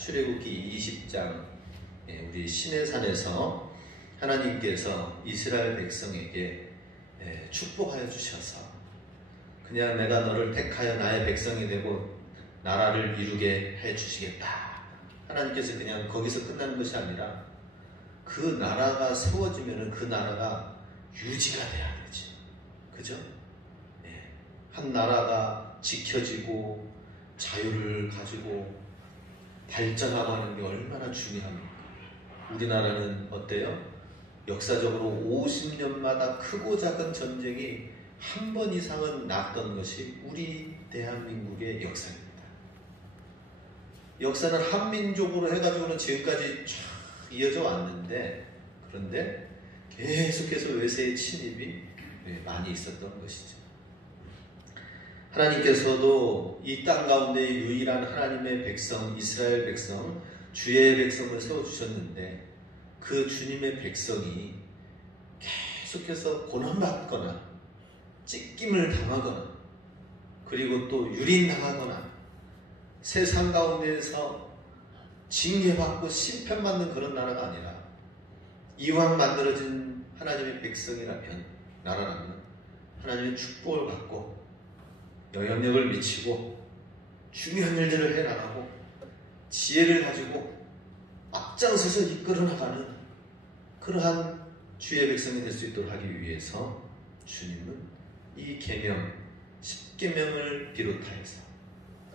출애굽기 20장 우리 시내산에서 하나님께서 이스라엘 백성에게 축복하여 주셔서 그냥 내가 너를 택하여 나의 백성이 되고 나라를 이루게 해 주시겠다. 하나님께서 그냥 거기서 끝나는 것이 아니라 그 나라가 세워지면 그 나라가 유지가 돼야 되지. 그죠? 한 나라가 지켜지고 자유를 가지고 발전하고 하는 게 얼마나 중요합니까? 우리나라는 어때요? 역사적으로 50년마다 크고 작은 전쟁이 한 번 이상은 났던 것이 우리 대한민국의 역사입니다. 역사는 한민족으로 해가지고는 지금까지 쫙 이어져 왔는데, 그런데 계속해서 외세의 침입이 많이 있었던 것이죠. 하나님께서도 이 땅 가운데 유일한 하나님의 백성, 이스라엘 백성, 주의 백성을 세워주셨는데 그 주님의 백성이 계속해서 고난받거나 찢김을 당하거나 그리고 또 유린당하거나 세상 가운데에서 징계받고 심판받는 그런 나라가 아니라 이왕 만들어진 하나님의 백성이라면, 나라라면 하나님의 축복을 받고 영향력을 미치고 중요한 일들을 해나가고 지혜를 가지고 앞장서서 이끌어 나가는 그러한 주의 백성이 될 수 있도록 하기 위해서 주님은 이 계명, 10계명을 비롯하여서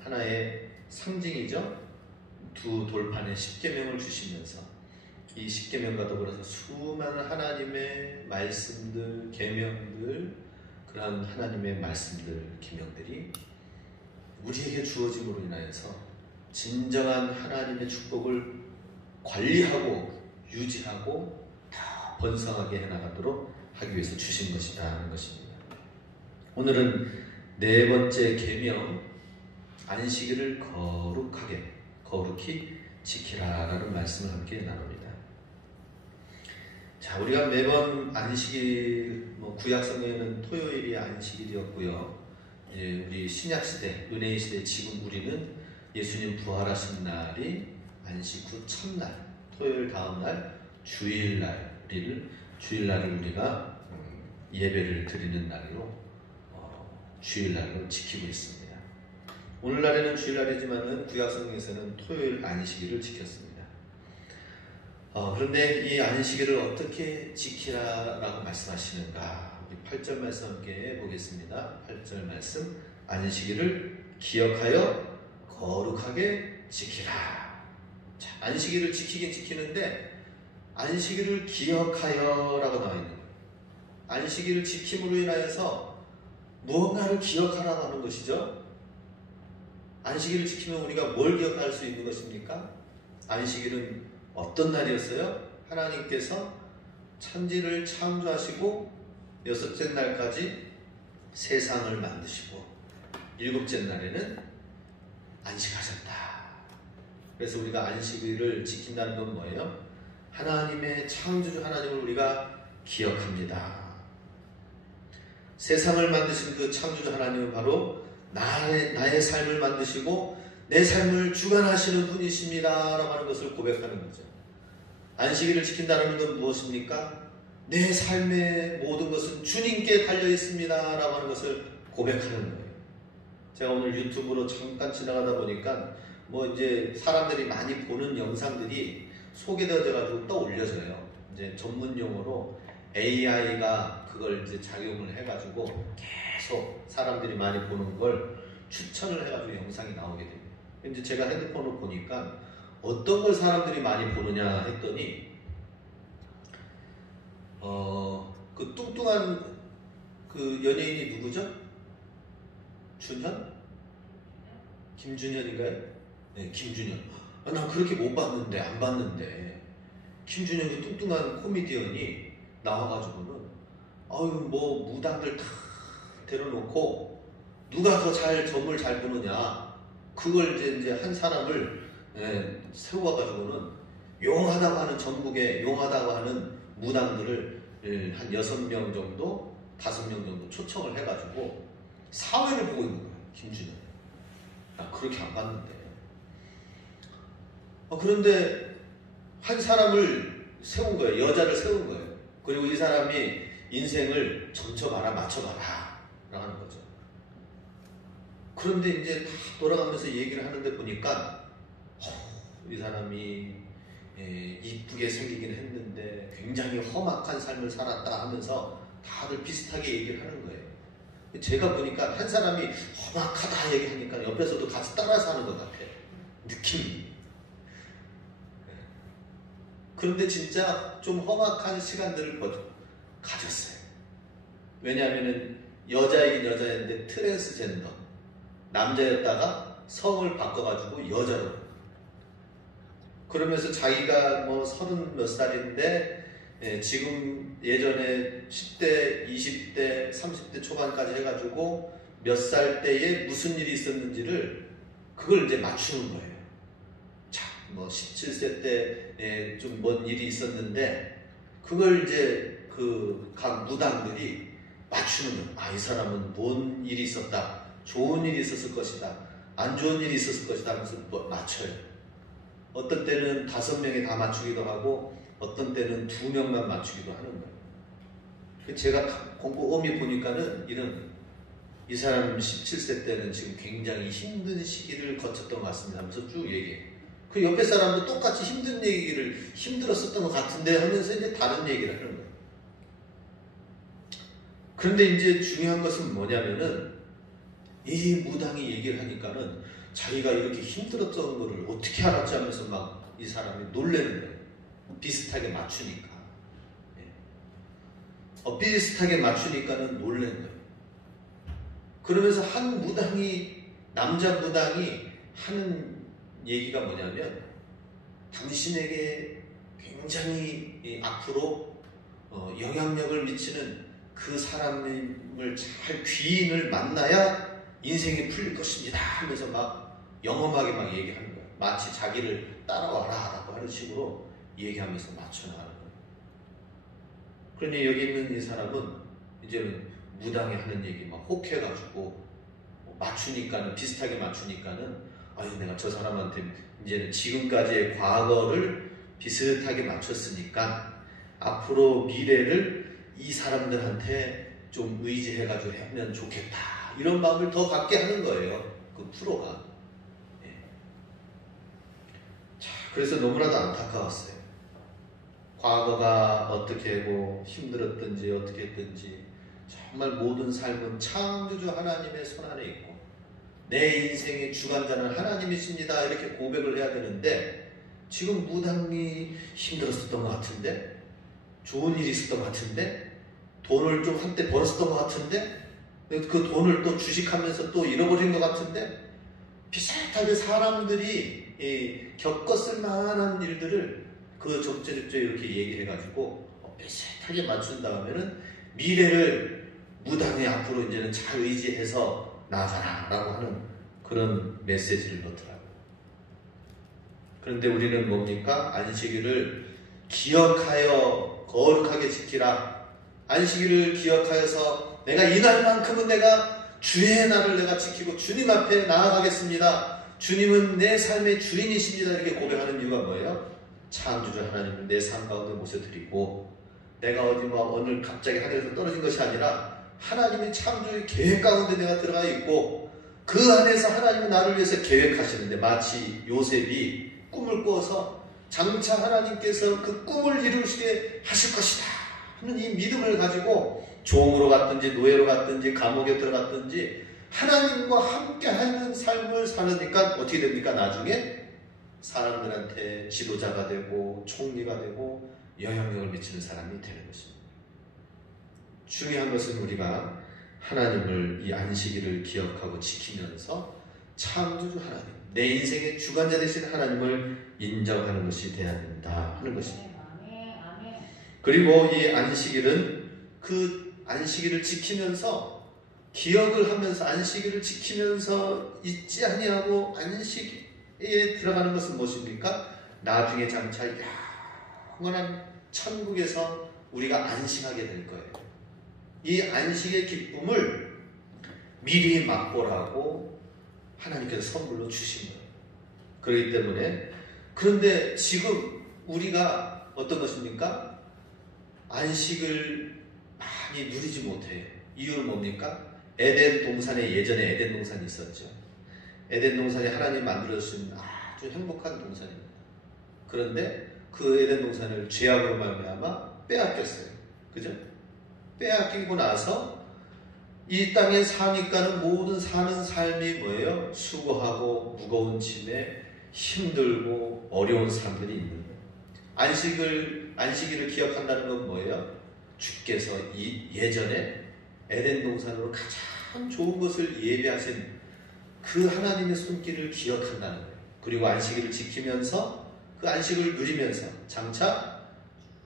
하나의 상징이죠. 두 돌판에 10계명을 주시면서 이 10계명과 더불어서 수많은 하나님의 말씀들, 계명들, 그런 하나님의 말씀들, 계명들이 우리에게 주어짐으로 인하여서 진정한 하나님의 축복을 관리하고 유지하고 더 번성하게 해나가도록 하기 위해서 주신 것이라는 것입니다. 오늘은 네 번째 계명, 안식일을 거룩히 지키라라는 말씀을 함께 나눕니다. 자, 우리가 매번 안식일, 구약성경에는 토요일이 안식일이었고요. 우리 신약시대, 은혜의 시대 지금 우리는 예수님 부활하신 날이 안식 후 첫날, 토요일 다음날 주일날을 우리가 예배를 드리는 날로 주일날로 지키고 있습니다. 오늘날에는 주일날이지만은 구약성경에서는 토요일 안식일을 지켰습니다. 그런데 이 안식일을 어떻게 지키라라고 말씀하시는가? 우리 8절 말씀 함께 보겠습니다. 8절 말씀, 안식일을 기억하여 거룩하게 지키라. 자, 안식일을 지키긴 지키는데 안식일을 기억하여 라고 나와 있는 거예요. 안식일을 지킴으로 인하여서 무언가를 기억하라고 하는 것이죠. 안식일을 지키면 우리가 뭘 기억할 수 있는 것입니까? 안식일은 어떤 날이었어요? 하나님께서 천지를 창조하시고 여섯째 날까지 세상을 만드시고 일곱째 날에는 안식하셨다. 그래서 우리가 안식일을 지킨다는 건 뭐예요? 하나님의 창조주 하나님을 우리가 기억합니다. 세상을 만드신 그 창조주 하나님은 바로 나의 삶을 만드시고 내 삶을 주관하시는 분이십니다 라고 하는 것을 고백하는 거죠. 안식일을 지킨다는 건 무엇입니까? 내 삶의 모든 것은 주님께 달려있습니다 라고 하는 것을 고백하는 거예요. 제가 오늘 유튜브로 잠깐 지나가다 보니까 이제 사람들이 많이 보는 영상들이 소개되어가지고 떠올려져요. 이제 전문 용어로 AI가 그걸 이제 작용을 해가지고 계속 사람들이 많이 보는 걸 추천을 해가지고 영상이 나오게 됩니다. 이제 제가 핸드폰을 보니까 어떤 걸 사람들이 많이 보느냐 했더니 그 뚱뚱한 그 연예인이 누구죠? 준현? 김준현인가요? 네, 김준현. 난 그렇게 못 봤는데, 안 봤는데 김준현 그 뚱뚱한 코미디언이 나와가지고는 무당들 다 데려놓고 누가 더 점을 잘 보느냐, 그걸 이제 한 사람을 세워가지고는 용하다고 하는, 전국에 용하다고 하는 무당들을 한 6명 정도, 5명 정도 초청을 해가지고 사회를 보고 있는 거예요, 김준현. 나 그렇게 안 봤는데. 그런데 한 사람을 세운 거예요. 여자를 세운 거예요. 그리고 이 사람이 인생을 점쳐봐라, 맞춰봐라 라는 거죠. 그런데 이제 다 돌아가면서 얘기를 하는데 보니까 이 사람이 이쁘게 생기긴 했는데 굉장히 험악한 삶을 살았다 하면서 다들 비슷하게 얘기를 하는 거예요. 제가 보니까 한 사람이 험악하다 얘기하니까 옆에서도 같이 따라서 하는 것 같아요. 느낌이. 그런데 진짜 좀 험악한 시간들을 가졌어요. 왜냐하면 여자이긴 여자였는데 트랜스젠더, 남자였다가 성을 바꿔가지고 여자로. 그러면서 자기가 뭐 30 몇 살인데 지금 예전에 10대, 20대, 30대 초반까지 해가지고 몇 살 때에 무슨 일이 있었는지를 그걸 이제 맞추는 거예요. 자, 뭐 17세 때 좀 뭔 일이 있었는데 그걸 이제 그 각 무당들이 맞추는 거예요. 이 사람은 뭔 일이 있었다. 좋은 일이 있었을 것이다. 안 좋은 일이 있었을 것이다 하면서 맞춰요. 어떤 때는 5명이 다 맞추기도 하고 어떤 때는 2명만 맞추기도 하는 거예요. 제가 곰곰이 보니까는 이 사람 17세 때는 지금 굉장히 힘든 시기를 거쳤던 것 같습니다 하면서 쭉 얘기해요. 그 옆에 사람도 똑같이 힘들었었던 것 같은데 하면서 이제 다른 얘기를 하는 거예요. 그런데 이제 중요한 것은 뭐냐면은 이 무당이 얘기를 하니까는 자기가 이렇게 힘들었던 거를 어떻게 알았지 하면서 막 이 사람이 놀라는 거예요. 비슷하게 맞추니까. 비슷하게 맞추니까는 놀라는 거예요. 그러면서 한 무당이, 남자 무당이 하는 얘기가 뭐냐면 당신에게 굉장히 앞으로 영향력을 미치는 그 사람을 잘 귀인을 만나야 인생이 풀릴 것입니다 하면서 막 영험하게 막 얘기하는 거예요. 마치 자기를 따라와라 라고 하는 식으로 얘기하면서 맞춰나가는 거예요. 그러니 여기 있는 이 사람은 이제는 무당이 하는 얘기 막 혹해가지고 맞추니까는, 비슷하게 맞추니까는 내가 저 사람한테 이제는 지금까지의 과거를 비슷하게 맞췄으니까 앞으로 미래를 이 사람들한테 좀 의지해가지고 하면 좋겠다, 이런 마음을 더 갖게 하는 거예요, 그 프로가. 자, 그래서 너무나도 안타까웠어요. 과거가 어떻게 힘들었든지 어떻게 했든지 정말 모든 삶은 창조주 하나님의 손안에 있고 내 인생의 주관자는 하나님이십니다 이렇게 고백을 해야 되는데, 지금 무당이 힘들었었던 것 같은데, 좋은 일이 있었던 것 같은데, 돈을 좀 한때 벌었었던 것 같은데, 그 돈을 또 주식하면서 또 잃어버린 것 같은데, 비슷하게 사람들이 겪었을 만한 일들을 그 적재적재 이렇게 얘기해가지고 비슷하게 맞춘 다음에는 미래를 무당의 앞으로 이제는 잘 의지해서 나아가라 라고 하는 그런 메시지를 넣더라고요. 그런데 우리는 뭡니까? 안식일을 기억하여 거룩하게 지키라. 안식일을 기억하여서 내가 이날만큼은 내가 주의 날을 내가 지키고 주님 앞에 나아가겠습니다. 주님은 내 삶의 주인이십니다. 이렇게 고백하는 이유가 뭐예요? 창조주 하나님을 내 삶 가운데 모셔드리고, 내가 오늘 갑자기 하늘에서 떨어진 것이 아니라 하나님의 창조의 계획 가운데 내가 들어가 있고 그 안에서 하나님이 나를 위해서 계획하시는데, 마치 요셉이 꿈을 꿔서 장차 하나님께서 그 꿈을 이루시게 하실 것이다 하는 이 믿음을 가지고 종으로 갔든지 노예로 갔든지 감옥에 들어갔든지 하나님과 함께 하는 삶을 사니까 어떻게 됩니까? 나중에 사람들한테 지도자가 되고 총리가 되고 영향력을 미치는 사람이 되는 것입니다. 중요한 것은 우리가 하나님을, 이 안식일을 기억하고 지키면서 창조주 하나님, 내 인생의 주관자 되신 하나님을 인정하는 것이 되어야 된다 하는 것입니다. 그리고 이 안식일은 그 안식일을 지키면서, 기억을 하면서 안식일을 지키면서 잊지 아니하고 안식에 들어가는 것은 무엇입니까? 나중에 장차 영원한 천국에서 우리가 안식하게 될 거예요. 이 안식의 기쁨을 미리 맛보라고 하나님께서 선물로 주신 거예요. 그렇기 때문에 그런데 지금 우리가 어떤 것입니까? 안식을 많이 누리지 못해요. 이유는 뭡니까? 에덴 동산에 예전에 에덴 동산이 있었죠. 에덴 동산이 하나님 만들어주신 아주 행복한 동산입니다. 그런데 그 에덴 동산을 죄악으로 말미암아 빼앗겼어요. 그죠? 빼앗기고 나서 이 땅에 사니까는 모든 사는 삶이 뭐예요? 수고하고 무거운 짐에 힘들고 어려운 사람들이 있는 거예요. 안식일을 기억한다는 건 뭐예요? 주께서 예전에 에덴 동산으로 가장 좋은 것을 예배하신 그 하나님의 손길을 기억한다는 거예요. 그리고 안식일을 지키면서 그 안식을 누리면서 장차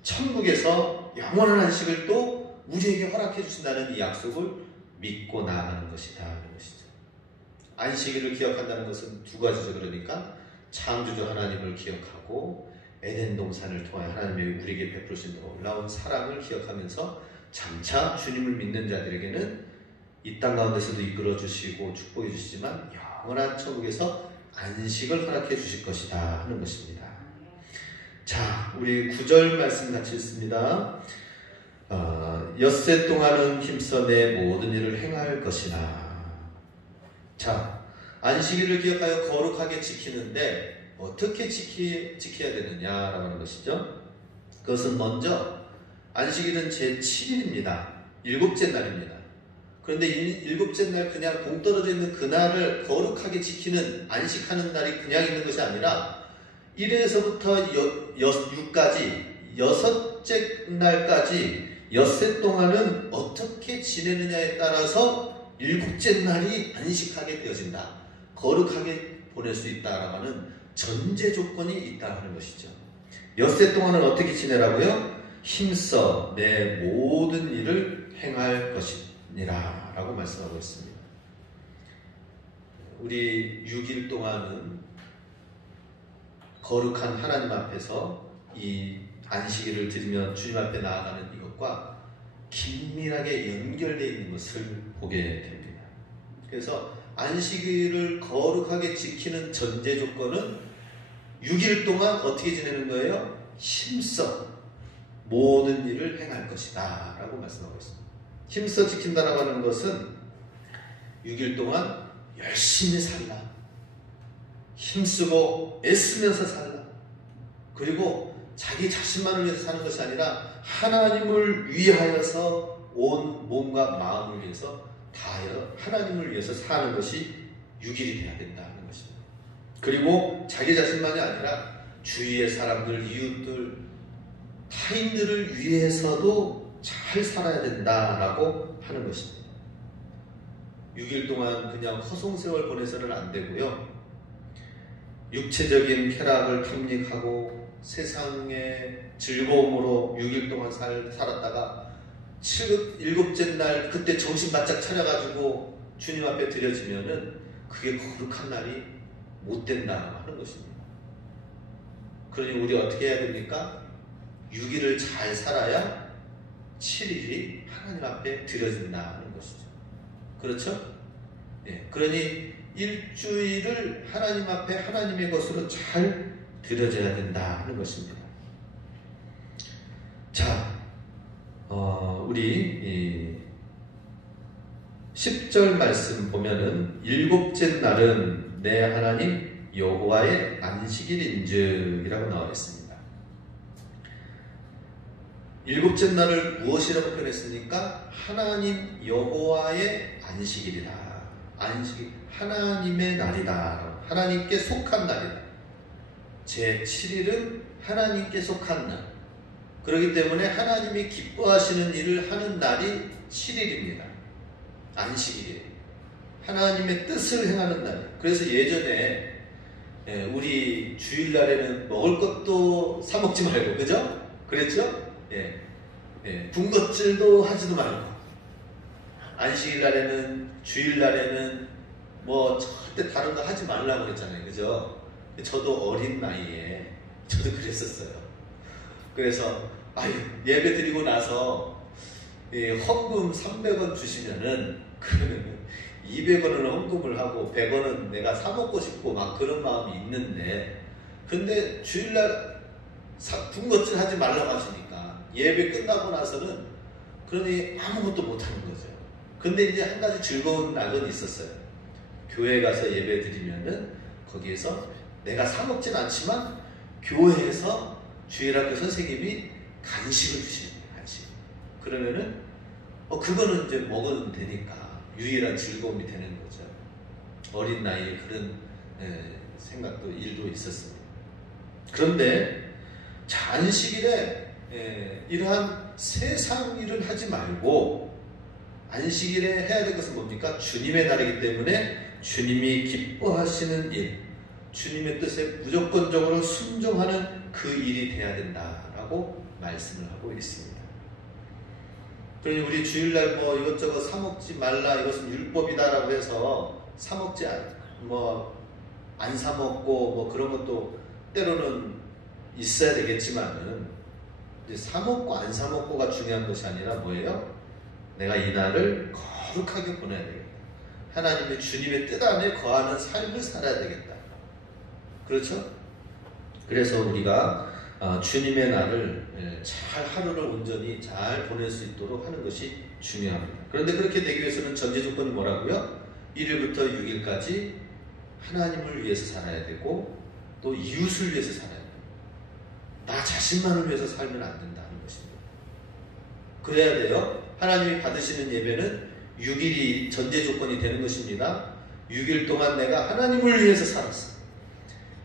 천국에서 영원한 안식을 또 우리에게 허락해 주신다는 이 약속을 믿고 나아가는 것이다 하는 것이죠. 안식일을 기억한다는 것은 두 가지죠. 그러니까 창조주 하나님을 기억하고 에덴 동산을 통하여 하나님이 우리에게 베푸신 놀라운 사랑을 기억하면서 장차 주님을 믿는 자들에게는 이 땅 가운데서도 이끌어 주시고 축복해 주시지만 영원한 천국에서 안식을 허락해 주실 것이다 하는 것입니다. 자, 우리 9절 말씀 같이 읽습니다. 엿새 동안은 힘써 내 모든 일을 행할 것이나. 자, 안식일을 기억하여 거룩하게 지키는데 어떻게 지켜야 되느냐라고 하는 것이죠. 그것은 먼저 안식일은 제7일입니다. 일곱째 날입니다. 그런데 일곱째 날 그냥 동떨어져 있는 그날을 거룩하게 지키는 안식하는 날이 그냥 있는 것이 아니라 1에서부터 6까지 6째 날까지 엿새 동안은 어떻게 지내느냐에 따라서 7째 날이 안식하게 되어진다. 거룩하게 보낼 수 있다라고 하는 전제 조건이 있다 하는 것이죠. 엿새 동안은 어떻게 지내라고요? 힘써 내 모든 일을 행할 것이니라 라고 말씀하고 있습니다. 우리 6일 동안은 거룩한 하나님 앞에서 이 안식일을 드리며 주님 앞에 나아가는 이것과 긴밀하게 연결되어 있는 것을 보게 됩니다. 그래서 안식일을 거룩하게 지키는 전제 조건은 6일 동안 어떻게 지내는 거예요? 힘써 모든 일을 행할 것이다 라고 말씀하고 있습니다. 힘써 지킨다라고 하는 것은 6일 동안 열심히 살라, 힘쓰고 애쓰면서 살라, 그리고 자기 자신만을 위해서 사는 것이 아니라 하나님을 위하여서 온 몸과 마음을 위해서 다하여 하나님을 위해서 사는 것이 6일이 되어야 된다는 것입니다. 그리고 자기 자신만이 아니라 주위의 사람들, 이웃들, 타인들을 위해서도 잘 살아야 된다라고 하는 것입니다. 6일 동안 그냥 허송세월 보내서는 안 되고요. 육체적인 쾌락을 탐닉하고 세상의 즐거움으로 6일 동안 살았다가 7째 날 그때 정신 바짝 차려가지고 주님 앞에 드려지면은 그게 거룩한 날이 못 된다 하는 것입니다. 그러니 우리 어떻게 해야 됩니까? 6일을 잘 살아야 7일이 하나님 앞에 드려진다 하는 것이죠. 그렇죠? 예. 그러니 일주일을 하나님 앞에 하나님의 것으로 잘 드려져야 된다 하는 것입니다. 자, 우리 10절 말씀 보면은 7째 날은 내 하나님 여호와의 안식일인즉이라고 나와 있습니다. 7째 날을 무엇이라고 표현했습니까? 하나님 여호와의 안식일이다. 안식일, 하나님의 날이다. 하나님께 속한 날이다. 제7일은 하나님께 속한 날. 그렇기 때문에 하나님이 기뻐하시는 일을 하는 날이 7일입니다. 안식일이에요. 하나님의 뜻을 행하는 날. 그래서 예전에 우리 주일날에는 먹을 것도 사 먹지 말고, 그죠? 그랬죠? 군것질도 하지도 말고, 안식일날에는, 주일날에는 뭐 절대 다른 거 하지 말라고 그랬잖아요. 그죠? 저도 어린 나이에 저도 그랬었어요. 그래서 예배 드리고 나서 헌금 300원 주시면은 그러면 200원은 헌금을 하고 100원은 내가 사 먹고 싶고 막 그런 마음이 있는데, 근데 주일날 군것질 하지 말라고 하시니까 예배 끝나고 나서는 그러니 아무것도 못하는 거죠. 근데 이제 한 가지 즐거운 낙은 있었어요. 교회 가서 예배 드리면은 거기에서 내가 사 먹진 않지만 교회에서 주일학교 선생님이 간식을 주시는 거예요. 간식. 그러면은 그거는 이제 먹어도 되니까 유일한 즐거움이 되는 거죠. 어린 나이에 그런 생각도 일도 있었습니다. 그런데 안식일에 이러한 세상 일을 하지 말고 안식일에 해야 될 것은 뭡니까? 주님의 날이기 때문에 주님이 기뻐하시는 일, 주님의 뜻에 무조건적으로 순종하는 그 일이 돼야 된다라고 말씀을 하고 있습니다. 그러니 우리 주일날 뭐 이것저것 사먹지 말라, 이것은 율법이다라고 해서 사먹지 안 사먹고 뭐 그런 것도 때로는 있어야 되겠지만은 이제 사먹고 안 사먹고가 중요한 것이 아니라 뭐예요? 내가 이 날을 거룩하게 보내야 되겠다. 하나님의 주님의 뜻 안에 거하는 삶을 살아야 되겠다. 그렇죠? 그래서 우리가 주님의 날을 잘 하루를 온전히 잘 보낼 수 있도록 하는 것이 중요합니다. 그런데 그렇게 되기 위해서는 전제 조건이 뭐라고요? 1일부터 6일까지 하나님을 위해서 살아야 되고 또 이웃을 위해서 살아야 돼요. 나 자신만을 위해서 살면 안 된다는 것입니다. 그래야 돼요. 하나님이 받으시는 예배는 6일이 전제 조건이 되는 것입니다. 6일 동안 내가 하나님을 위해서 살았어.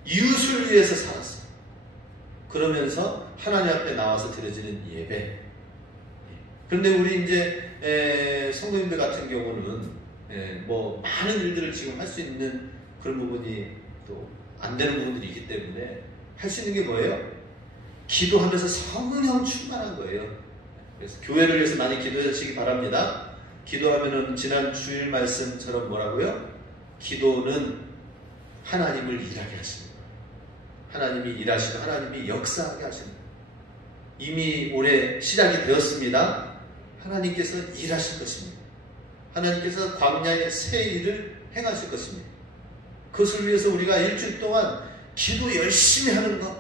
이웃을 위해서 살았어. 그러면서 하나님 앞에 나와서 드려지는 예배. 그런데 우리 이제 성도님들 같은 경우는 뭐 많은 일들을 지금 할 수 있는 그런 부분이 또 안 되는 부분들이 있기 때문에 할 수 있는 게 뭐예요? 기도하면서 성령 충만한 거예요. 그래서 교회를 위해서 많이 기도해 주시기 바랍니다. 기도하면은 지난 주일 말씀처럼 뭐라고요? 기도는 하나님을 일하게 하시는 거예요. 하나님이 일하시고 하나님이 역사하게 하시는 거예요. 이미 올해 시작이 되었습니다. 하나님께서 일하실 것입니다. 하나님께서 광야의 새 일을 행하실 것입니다. 그것을 위해서 우리가 일주일 동안 기도 열심히 하는 것,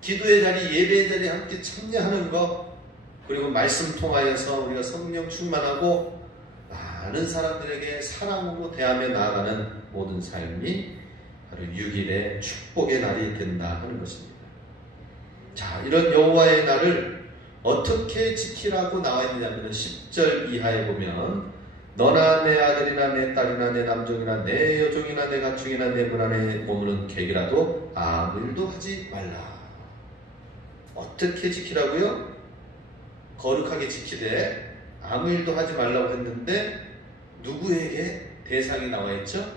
기도의 자리, 예배의 자리에 함께 참여하는 것, 그리고 말씀 통하여서 우리가 성령 충만하고 많은 사람들에게 사랑으로 대하며 나아가는 모든 삶이 바로 6일의 축복의 날이 된다 하는 것입니다. 자, 이런 여호와의 날을 어떻게 지키라고 나와 있느냐면 10절 이하에 보면 너나 내 아들이나 내 딸이나 내 남종이나 내 여종이나 내 가축이나 내 문 안에 머무는 객이라도 아무 일도 하지 말라. 어떻게 지키라고요? 거룩하게 지키되 아무 일도 하지 말라고 했는데 누구에게 대상이 나와 있죠?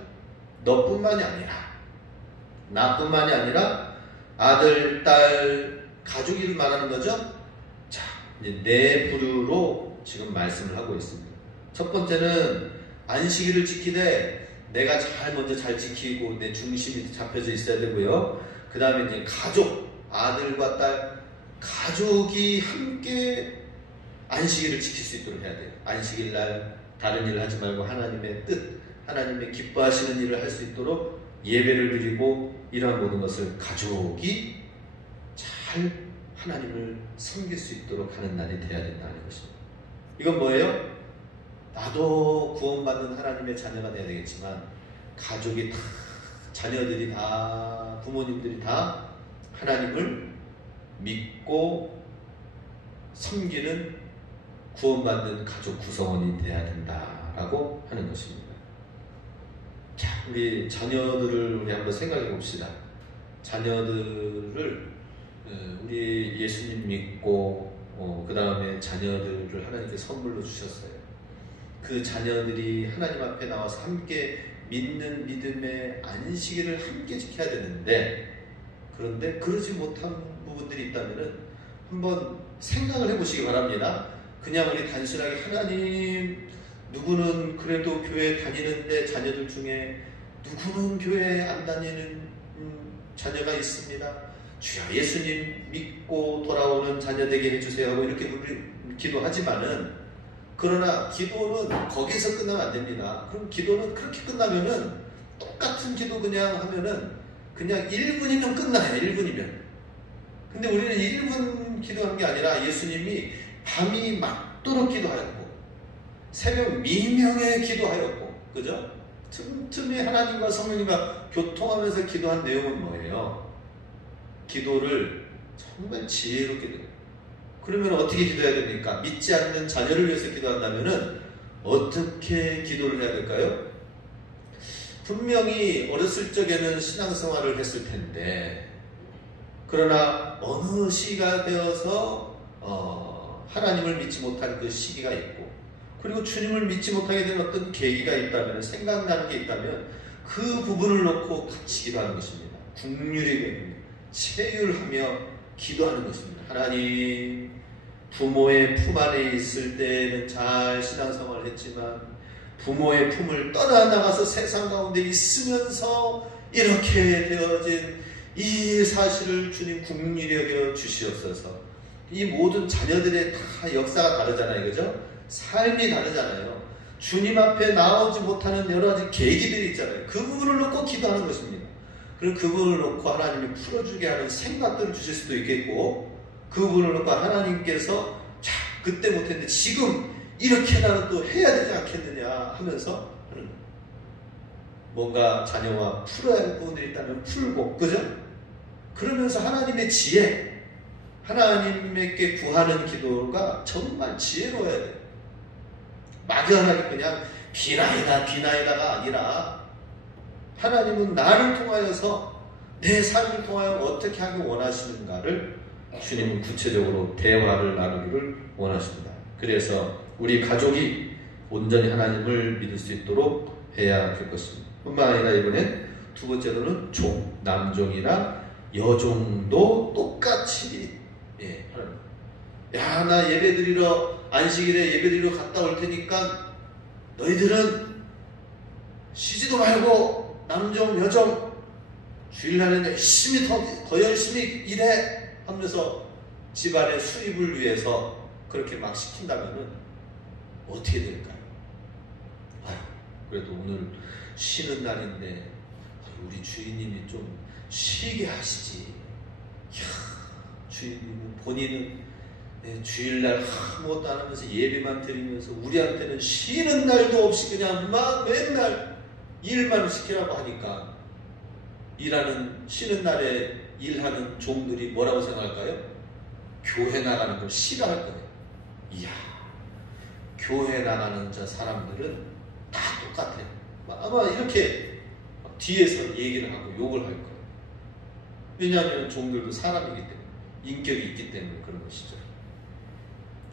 너뿐만이 아니라, 나뿐만이 아니라 아들, 딸, 가족을 말하는 거죠? 자, 이제 네 부류로 지금 말씀을 하고 있습니다. 첫 번째는 안식일을 지키되 내가 먼저 잘 지키고 내 중심이 잡혀져 있어야 되고요. 그 다음에 이제 가족, 아들과 딸, 가족이 함께 안식일을 지킬 수 있도록 해야 돼요. 안식일 날 다른 일을 하지 말고 하나님의 뜻, 하나님의 기뻐하시는 일을 할 수 있도록 예배를 드리고 이러한 모든 것을 가족이 잘 하나님을 섬길 수 있도록 하는 날이 돼야 된다는 것입니다. 이건 뭐예요? 나도 구원받는 하나님의 자녀가 돼야 되겠지만 가족이 다, 자녀들이 다, 부모님들이 다 하나님을 믿고 섬기는 구원받는 가족 구성원이 돼야 된다라고 하는 것입니다. 자, 우리 자녀들을 우리 한번 생각해 봅시다. 자녀들을 우리 예수님 믿고 그 다음에 자녀들을 하나님께 선물로 주셨어요. 그 자녀들이 하나님 앞에 나와서 함께 믿는 믿음의 안식일을 함께 지켜야 되는데, 그런데 그러지 못한 부분들이 있다면 한번 생각을 해보시기 바랍니다. 그냥 우리 단순하게 하나님, 누구는 그래도 교회 다니는데 자녀들 중에 누구는 교회 안 다니는 자녀가 있습니다. 주여 예수님 믿고 돌아오는 자녀 되게 해주세요 하고 이렇게 기도하지만은, 그러나 기도는 거기서 끝나면 안 됩니다. 그럼 기도는 그렇게 끝나면은 똑같은 기도 그냥 하면은 그냥 1분이면 끝나요. 1분이면. 근데 우리는 1분 기도하는 게 아니라 예수님이 밤이 맞도록 기도하였고 새벽 미명에 기도하였고, 그죠? 틈틈이 하나님과 성령님과 교통하면서 기도한 내용은 뭐예요? 기도를 정말 지혜롭게 해요. 그러면 어떻게 기도해야 됩니까? 믿지 않는 자녀를 위해서 기도한다면은 어떻게 기도를 해야 될까요? 분명히 어렸을 적에는 신앙생활을 했을 텐데, 그러나 어느 시기가 되어서 하나님을 믿지 못한 그 시기가 있고, 그리고 주님을 믿지 못하게 된 어떤 계기가 있다면, 생각나는 게 있다면 그 부분을 놓고 같이 기도하는 것입니다. 국률이 체휼하며 기도하는 것입니다. 하나님, 부모의 품 안에 있을 때는 잘 신앙생활을 했지만 부모의 품을 떠나나가서 세상 가운데 있으면서 이렇게 되어진 이 사실을 주님 긍휼히 여겨 주시옵소서. 이 모든 자녀들의 다 역사가 다르잖아요. 그죠? 삶이 다르잖아요. 주님 앞에 나오지 못하는 여러 가지 계기들이 있잖아요. 그 부분을 놓고 기도하는 것입니다. 그리고 그 부분을 놓고 하나님이 풀어주게 하는 생각들을 주실 수도 있겠고, 그 부분을 놓고 하나님께서 자, 그때 못했는데 지금 이렇게라도 또 해야 되지 않겠느냐 하면서 하는 거예요. 뭔가 자녀와 풀어야 할 부분들이 있다면 풀고, 그죠? 그러면서 하나님의 지혜, 하나님께 구하는 기도가 정말 지혜로워야 돼요. 막연하게 그냥 비나이다가 아니라 하나님은 나를 통하여서 내 삶을 통하여 어떻게 하기 원하시는가를 주님은 구체적으로 대화를 나누기를 원하십니다. 그래서 우리 가족이 온전히 하나님을 믿을 수 있도록 해야 될 것입니다. 뿐만 아니라 이번엔 두 번째로는 종, 남종이나 여종도 똑같이 하는 거예요. 야, 나 예배드리러 안식일에 예배드리러 갔다 올 테니까 너희들은 쉬지도 말고 남종, 여종 주일날에는 열심히 더 열심히 일해 하면서 집안의 수입을 위해서 그렇게 막 시킨다면은 어떻게 될까요? 그래도 오늘 쉬는 날인데 우리 주인님이 좀 쉬게 하시지. 주인님은 본인은 주일날 아무것도 안 하면서 예배만 드리면서 우리한테는 쉬는 날도 없이 그냥 막 맨날 일만 시키라고 하니까 쉬는 날에 일하는 종들이 뭐라고 생각할까요? 교회 나가는 걸 싫어할 거예요. 이야, 교회 나가는 저 사람들은 다 똑같아요. 아마 이렇게 뒤에서 얘기를 하고 욕을 할 거예요. 왜냐하면 종들도 사람이기 때문에, 인격이 있기 때문에 그런 것이죠.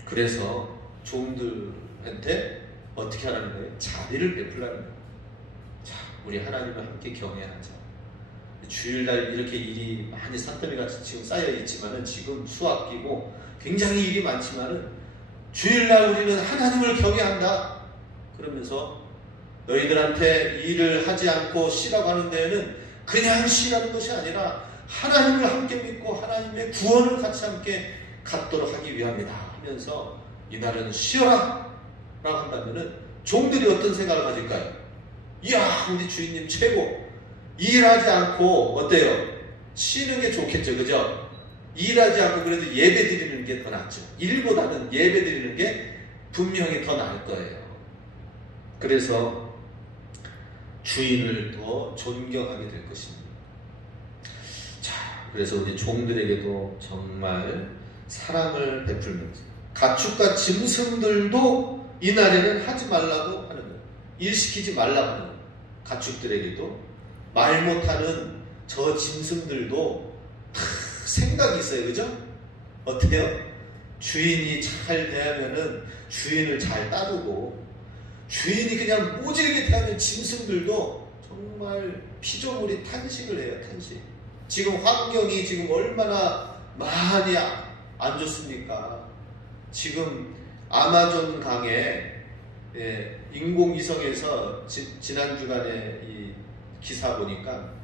그래서 종들한테 어떻게 하라는 거예요? 자비를 베풀라는 거예요. 자, 우리 하나님을 함께 경외하자. 주일날 이렇게 일이 많이 산더미같이 지금 쌓여있지만은, 지금 수학기고 굉장히 일이 많지만은 주일날 우리는 하나님을 경외한다. 그러면서 너희들한테 일을 하지 않고 쉬라고 하는 데에는 그냥 쉬라는 것이 아니라 하나님을 함께 믿고 하나님의 구원을 같이 함께 갖도록 하기 위함이다 하면서 이날은 쉬어라 라고 한다면은 종들이 어떤 생각을 가질까요? 이야, 우리 주인님 최고. 일하지 않고 어때요? 쉬는 게 좋겠죠, 그죠? 일하지 않고 그래도 예배 드리는 게 더 낫죠. 일보다는 예배 드리는 게 분명히 더 나을 거예요. 그래서 주인을 더 존경하게 될 것입니다. 자, 그래서 우리 종들에게도 정말 사랑을 베풀면서 가축과 짐승들도 이날에는 하지 말라고 하는 거예요. 일시키지 말라고 하는 거예요. 가축들에게도 말 못하는 저 짐승들도 다 생각이 있어요. 그죠? 어때요? 주인이 잘 대하면은 주인을 잘 따르고, 주인이 그냥 모질게 대하는 짐승들도 정말 피조물이 탄식을 해요. 탄식. 지금 환경이 지금 얼마나 많이 안 좋습니까? 지금 아마존 강에 인공위성에서 지난 주간에 이 기사 보니까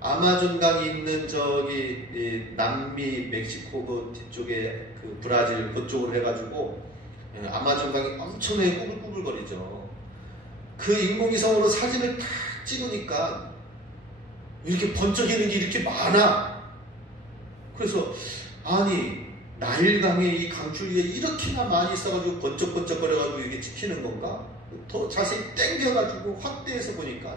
아마존 강이 있는 저기 남미 멕시코 그 뒤쪽에 그 브라질 그쪽으로 해가지고 아마존 강이 엄청나게 꾸불꾸불거리죠. 그 인공위성으로 사진을 딱 찍으니까 이렇게 번쩍이는 게 이렇게 많아. 그래서 아니 나일강에 이 강줄기에 이렇게나 많이 있어가지고 번쩍번쩍거려가지고 이게 지키는 건가? 더 자세히 땡겨가지고 확대해서 보니까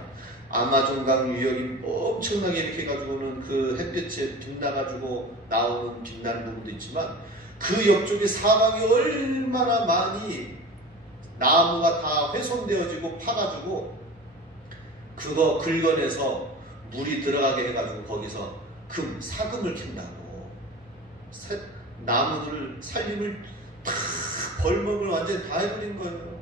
아마존강 유역이 엄청나게 이렇게 해가지고는 그 햇볕에 빛나가지고 나오는 빛나는 부분도 있지만 그 옆쪽에 사방이 얼마나 많이 나무가 다 훼손되어지고 파가지고 그거 긁어내서 물이 들어가게 해가지고 거기서 사금을 캔다고 나무들 살림을 다 벌목을 완전히 다 해버린 거예요.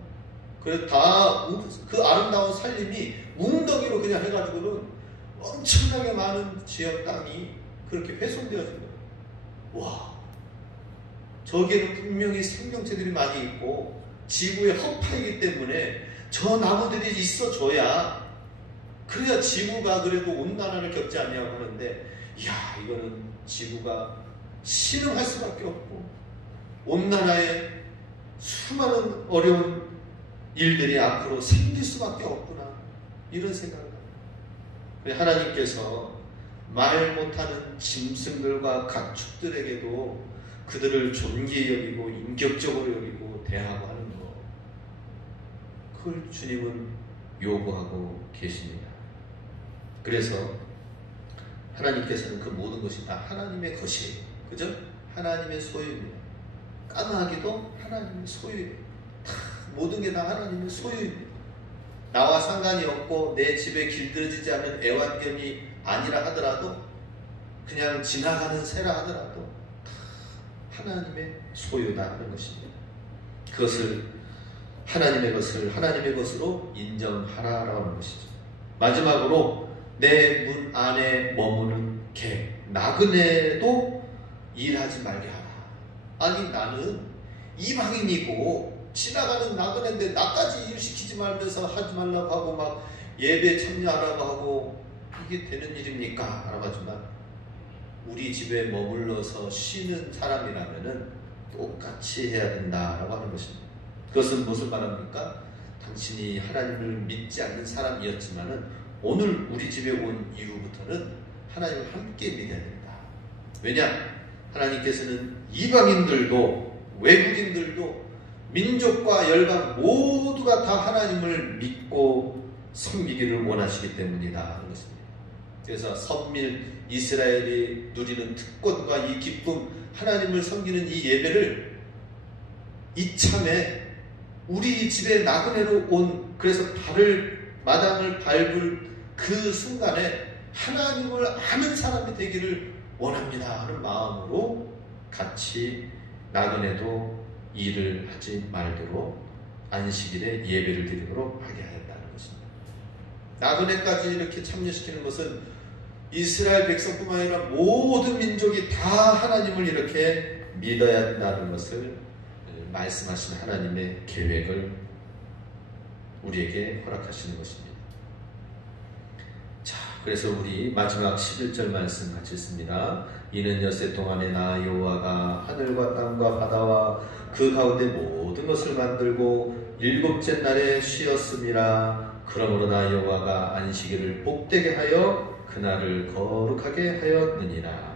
그래서 다 그 아름다운 살림이 웅덩이로 그냥 해가지고는 엄청나게 많은 지역 땅이 그렇게 훼손되어진 거예요. 와, 저기에는 분명히 생명체들이 많이 있고 지구의 허파이기 때문에 저 나무들이 있어줘야 그래야 지구가 그래도 온난화를 겪지 않냐고 하는데, 이야, 이거는 지구가 신음할 수밖에 없고 온난화에 수많은 어려운 일들이 앞으로 생길 수밖에 없구나, 이런 생각을 합니다. 하나님께서 말 못하는 짐승들과 가축들에게도 그들을 존귀히 여기고 인격적으로 여기고 대하고 하는 것, 그걸 주님은 요구하고 계십니다. 그래서 하나님께서는 그 모든 것이 다 하나님의 것이에요. 그죠? 하나님의 소유입니다. 까마귀도 하나님의 소유예요. 모든 게 다 하나님의 소유입니다. 나와 상관이 없고 내 집에 길들여지지 않는 애완견이 아니라 하더라도, 그냥 지나가는 새라 하더라도 다 하나님의 소유다 하는 것입니다. 그것을 하나님의 것으로 인정하라라고 하는 것이죠. 마지막으로 내 문 안에 머무는 개, 나그네도 일하지 말게 하라. 아니, 나는 이방인이고 지나가는 나그네인데 나까지 일시키지 말면서 하지 말라고 하고 막 예배 참여하라고 하고, 이게 되는 일입니까? 라고 하지만 우리 집에 머물러서 쉬는 사람이라면은 똑같이 해야 된다라고 하는 것입니다. 그것은 무엇을 말합니까? 당신이 하나님을 믿지 않는 사람이었지만은 오늘 우리 집에 온 이후부터는 하나님을 함께 믿어야 된다. 왜냐? 하나님께서는 이방인들도 외국인들도 민족과 열방 모두가 다 하나님을 믿고 섬기기를 원하시기 때문이다 하는 것입니다. 그래서 선밀 이스라엘이 누리는 특권과 이 기쁨, 하나님을 섬기는 이 예배를 이참에 우리 집에 나그네로 온, 그래서 마당을 밟을 그 순간에 하나님을 아는 사람이 되기를 원합니다 하는 마음으로 같이 나그네도 일을 하지 말도록 안식일에 예배를 드리도록 하게 하였다는 것입니다. 나그네까지 이렇게 참여시키는 것은 이스라엘 백성뿐만 아니라 모든 민족이 다 하나님을 이렇게 믿어야 된다는 것을 말씀하신 하나님의 계획을 우리에게 허락하시는 것입니다. 자, 그래서 우리 마지막 11절 말씀 같이 읽습니다. 이는 엿새 동안에 나 여호와가 하늘과 땅과 바다와 그 가운데 모든 것을 만들고 일곱째 날에 쉬었음이라. 그러므로 나 여호와가 안식일을 복되게 하여 그날을 거룩하게 하였느니라.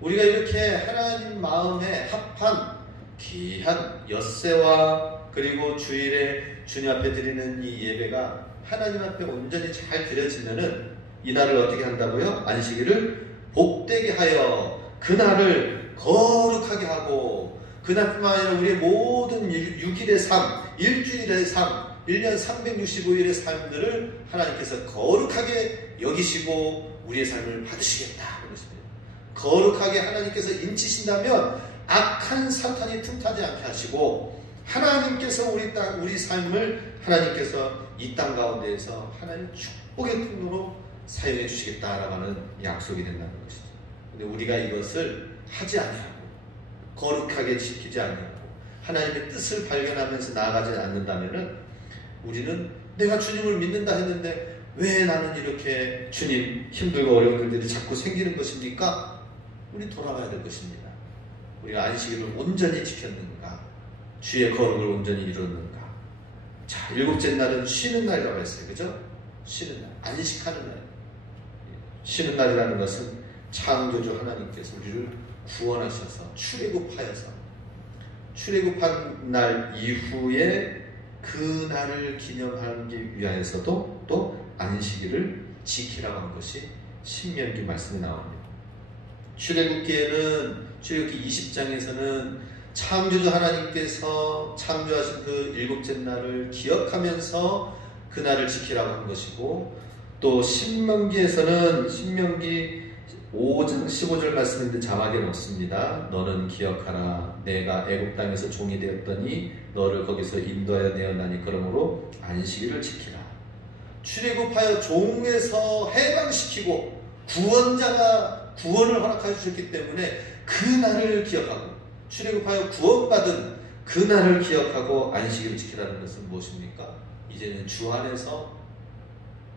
우리가 이렇게 하나님 마음에 합한 귀한 엿새와 그리고 주일에 주님 앞에 드리는 이 예배가 하나님 앞에 온전히 잘 드려지면은 이날을 어떻게 한다고요? 안식일을 복되게 하여 그날을 거룩하게 하고, 그날뿐만 아니라 우리의 모든 6일의 삶, 일주일의 삶, 1년 365일의 삶들을 하나님께서 거룩하게 여기시고 우리의 삶을 받으시겠다. 거룩하게 하나님께서 인치신다면 악한 사탄이 틈타지 않게 하시고, 하나님께서 우리 삶을 하나님께서 이 땅 가운데에서 하나님 축복의 통로로 사용해 주시겠다라고 하는 약속이 된다는 것이죠. 근데 우리가 이것을 하지 아니하고 거룩하게 지키지 아니하고 하나님의 뜻을 발견하면서 나아가지 않는다면은 우리는 내가 주님을 믿는다 했는데 왜 나는 이렇게 주님 힘들고 어려운 일들이 자꾸 생기는 것입니까? 우리 돌아가야 될 것입니다. 우리가 안식일을 온전히 지켰는가? 주의 거룩을 온전히 이뤘는가? 자, 일곱째 날은 쉬는 날이라고 했어요. 그죠? 쉬는 날, 안식하는 날. 쉬는 날이라는 것은 창조주 하나님께서 우리를 구원하셔서 출애굽한 날 이후에 그 날을 기념하기 위하여서도 또 안식일을 지키라고 한 것이 신명기 말씀이 나옵니다. 출애굽기에는 출애굽기 20장에서는 창조주 하나님께서 창조하신 그 일곱째 날을 기억하면서 그 날을 지키라고 한 것이고, 또 신명기에서는 신명기 5장 15절 말씀인데 자막에 넣습니다. 너는 기억하라. 내가 애굽 땅에서 종이 되었더니 너를 거기서 인도하여 내었나니 그러므로 안식일을 지키라. 출애굽하여 종에서 해방시키고 구원자가 구원을 허락하여 주셨기 때문에 그 날을 기억하고, 출애굽하여 구원받은 그 날을 기억하고 안식일을 지키라는 것은 무엇입니까? 이제는 주 안에서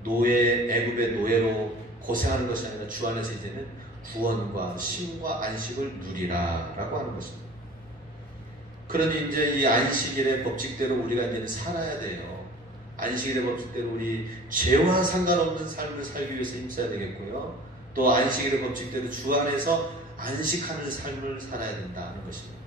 애굽의 노예로 고생하는 것이 아니라 주 안에서 이제는 구원과 쉼과 안식을 누리라라고 하는 것입니다. 그러니 이제 이 안식일의 법칙대로 우리가 이제는 살아야 돼요. 안식일의 법칙대로 우리 죄와 상관없는 삶을 살기 위해서 힘써야 되겠고요. 또 안식일의 법칙대로 주 안에서 안식하는 삶을 살아야 된다는 것입니다.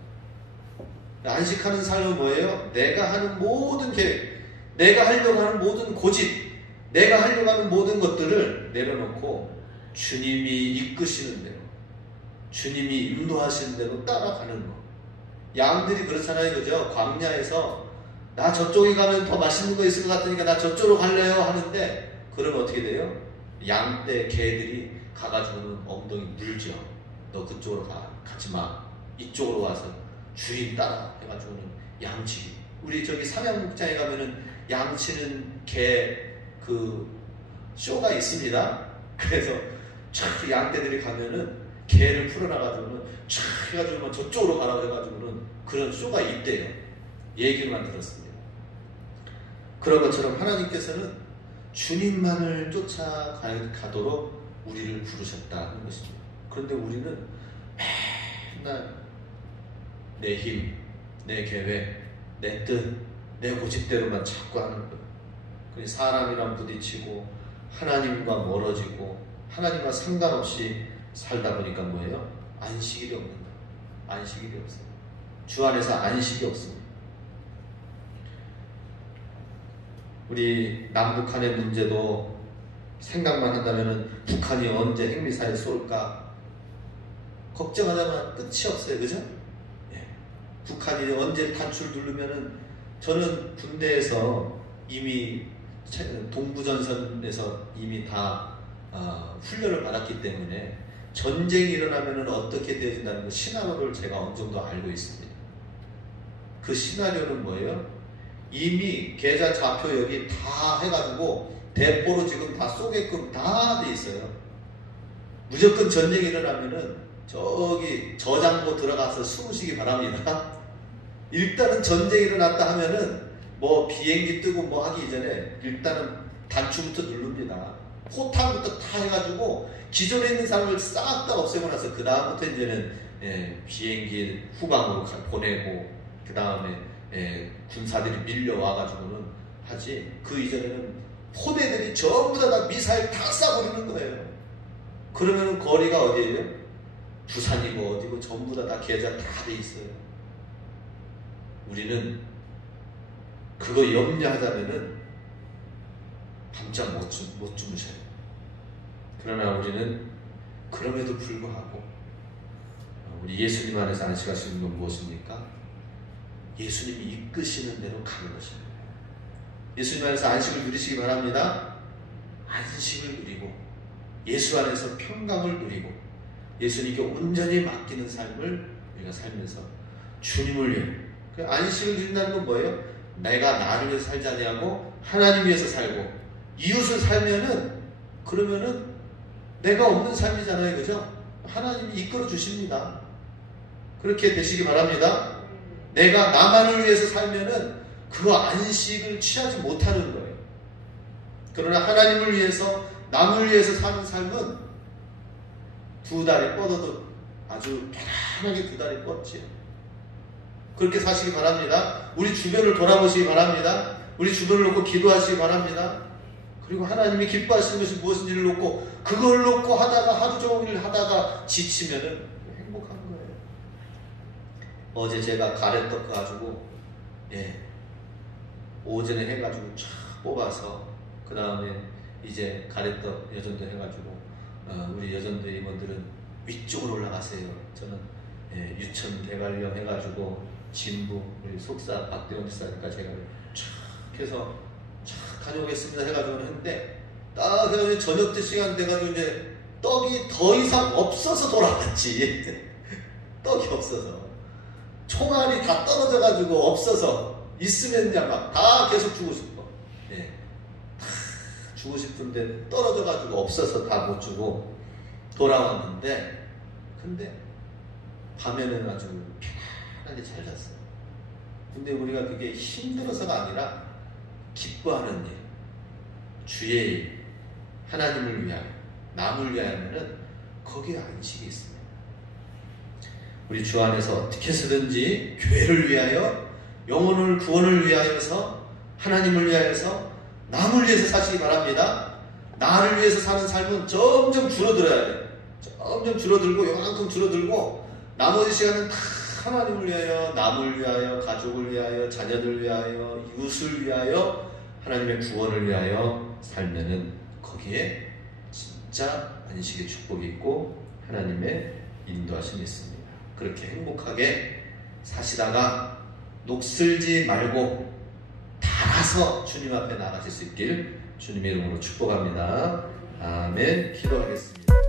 안식하는 삶은 뭐예요? 내가 하는 모든 계획, 내가 하려고 하는 모든 고집, 내가 하려고 하는 모든 것들을 내려놓고 주님이 이끄시는 대로, 주님이 인도하시는 대로 따라가는 것. 양들이 그렇잖아요, 그죠? 광야에서 나 저쪽에 가면 더 맛있는 거 있을 것 같으니까 나 저쪽으로 갈래요 하는데, 그러면 어떻게 돼요? 양떼 개들이 가가지고는 엉덩이 물죠. 너 그쪽으로 가지 마. 이쪽으로 와서 주인 따라 해가지고는 양치기. 우리 저기 삼양목장에 가면은 양치는 개 그 쇼가 있습니다. 그래서 촥 양떼들이 가면은 개를 풀어놔가지고는 촥 해가지고는 저쪽으로 가라고 해가지고는 그런 쇼가 있대요. 얘기만 들었습니다. 그런 것처럼 하나님께서는 주님만을 쫓아가도록 우리를 부르셨다는 것입니다. 그런데 우리는 맨날 내 힘, 내 계획, 내 뜻, 내 고집대로만 자꾸 하는 거예요. 사람이랑 부딪히고 하나님과 멀어지고 하나님과 상관없이 살다 보니까 뭐예요? 안식일이 없는 거예요. 안식일이 없어요. 주 안에서 안식이 없습니다. 우리 남북한의 문제도 생각만 한다면 북한이 언제 핵미사일 쏠까 걱정하자마자 끝이 없어요. 그죠? 예. 북한이 언제 단추를 누르면은, 저는 군대에서 이미 동부전선에서 이미 다 훈련을 받았기 때문에 전쟁이 일어나면 어떻게 되어진다는 그 시나리오를 제가 어느 정도 알고 있습니다. 그 시나리오는 뭐예요? 이미 계좌 좌표 여기 다 해가지고 대포로 지금 다 쏘게끔 다 돼 있어요. 무조건 전쟁이 일어나면은 저기 저장고 들어가서 숨으시기 바랍니다. 일단은 전쟁이 일어났다 하면은 뭐 비행기 뜨고 뭐 하기 이전에 일단은 단추부터 누릅니다. 포탄부터 다 해가지고 기존에 있는 사람을 싹 다 없애고 나서 그 다음부터 이제는 비행기 후방으로 보내고 그 다음에 군사들이 밀려와가지고는 하지, 그 이전에는 포대들이 전부 다 미사일 다 쏴버리는 거예요. 그러면은 거리가 어디예요? 부산이고 어디고 전부 다 계좌 다 돼 있어요. 우리는 그거 염려하자면은 밤잠 못 주무셔요. 그러나 우리는 그럼에도 불구하고 우리 예수님 안에서 안식하시는 건 무엇입니까? 예수님이 이끄시는 대로 가는 것입니다. 예수님 안에서 안식을 누리시기 바랍니다. 안식을 누리고 예수 안에서 평강을 누리고 예수님께 온전히 맡기는 삶을 우리가 살면서 주님을 위해, 그 안식을 누린다는 건 뭐예요? 내가 나를 위해서 살지 아니하고 하나님 위해서 살고, 이웃을 살면은 그러면은 내가 없는 삶이잖아요. 그죠? 하나님이 이끌어 주십니다. 그렇게 되시기 바랍니다. 내가 나만을 위해서 살면은 그 안식을 취하지 못하는 거예요. 그러나 하나님을 위해서, 남을 위해서 사는 삶은 두 다리 뻗어도 아주 편안하게 두 다리 뻗지요. 그렇게 사시기 바랍니다. 우리 주변을 돌아보시기 바랍니다. 우리 주변을 놓고 기도하시기 바랍니다. 그리고 하나님이 기뻐하시는 것이 무엇인지를 놓고 그걸 놓고 하다가 하루 종일 하다가 지치면은 행복한 거예요. 어제 제가 가래떡 가지고 오전에 해가지고 쫙 뽑아서 그 다음에 이제 가래떡 여전도 해가지고 우리 여전도 임원들은 위쪽으로 올라가세요. 저는 유천 대관령 해가지고 진부 우리 속사 박대원 지사니까 제가 쫙 해서 쫙 다녀오겠습니다 해가지고 했는데 딱 해가지고 저녁 때 시간 돼가지고 이제 떡이 더 이상 없어서 돌아왔지. 떡이 없어서 총알이 다 떨어져가지고 없어서 있으면 그냥 막 다 계속 주고 싶어. 다 주고 싶은데 떨어져가지고 없어서 다 못 주고 돌아왔는데 근데 밤에는 아주 편안하게 잘 잤어요. 근데 우리가 그게 힘들어서가 아니라 기뻐하는 일, 주의 일, 하나님을 위하여, 남을 위하여는 거기에 안식이 있습니다. 우리 주 안에서 어떻게 해서든지 교회를 위하여, 영혼을 구원을 위하여서, 하나님을 위하여서, 남을 위해서 사시기 바랍니다. 나를 위해서 사는 삶은 점점 줄어들어야 돼요. 점점 줄어들고 요만큼 줄어들고 나머지 시간은 다 하나님을 위하여, 남을 위하여, 가족을 위하여, 자녀들 위하여, 이웃을 위하여, 하나님의 구원을 위하여 살면은 거기에 진짜 안식의 축복이 있고 하나님의 인도하심이 있습니다. 그렇게 행복하게 사시다가 녹슬지 말고 달아서 주님 앞에 나가실 수 있길 주님의 이름으로 축복합니다. 아멘. 기도하겠습니다.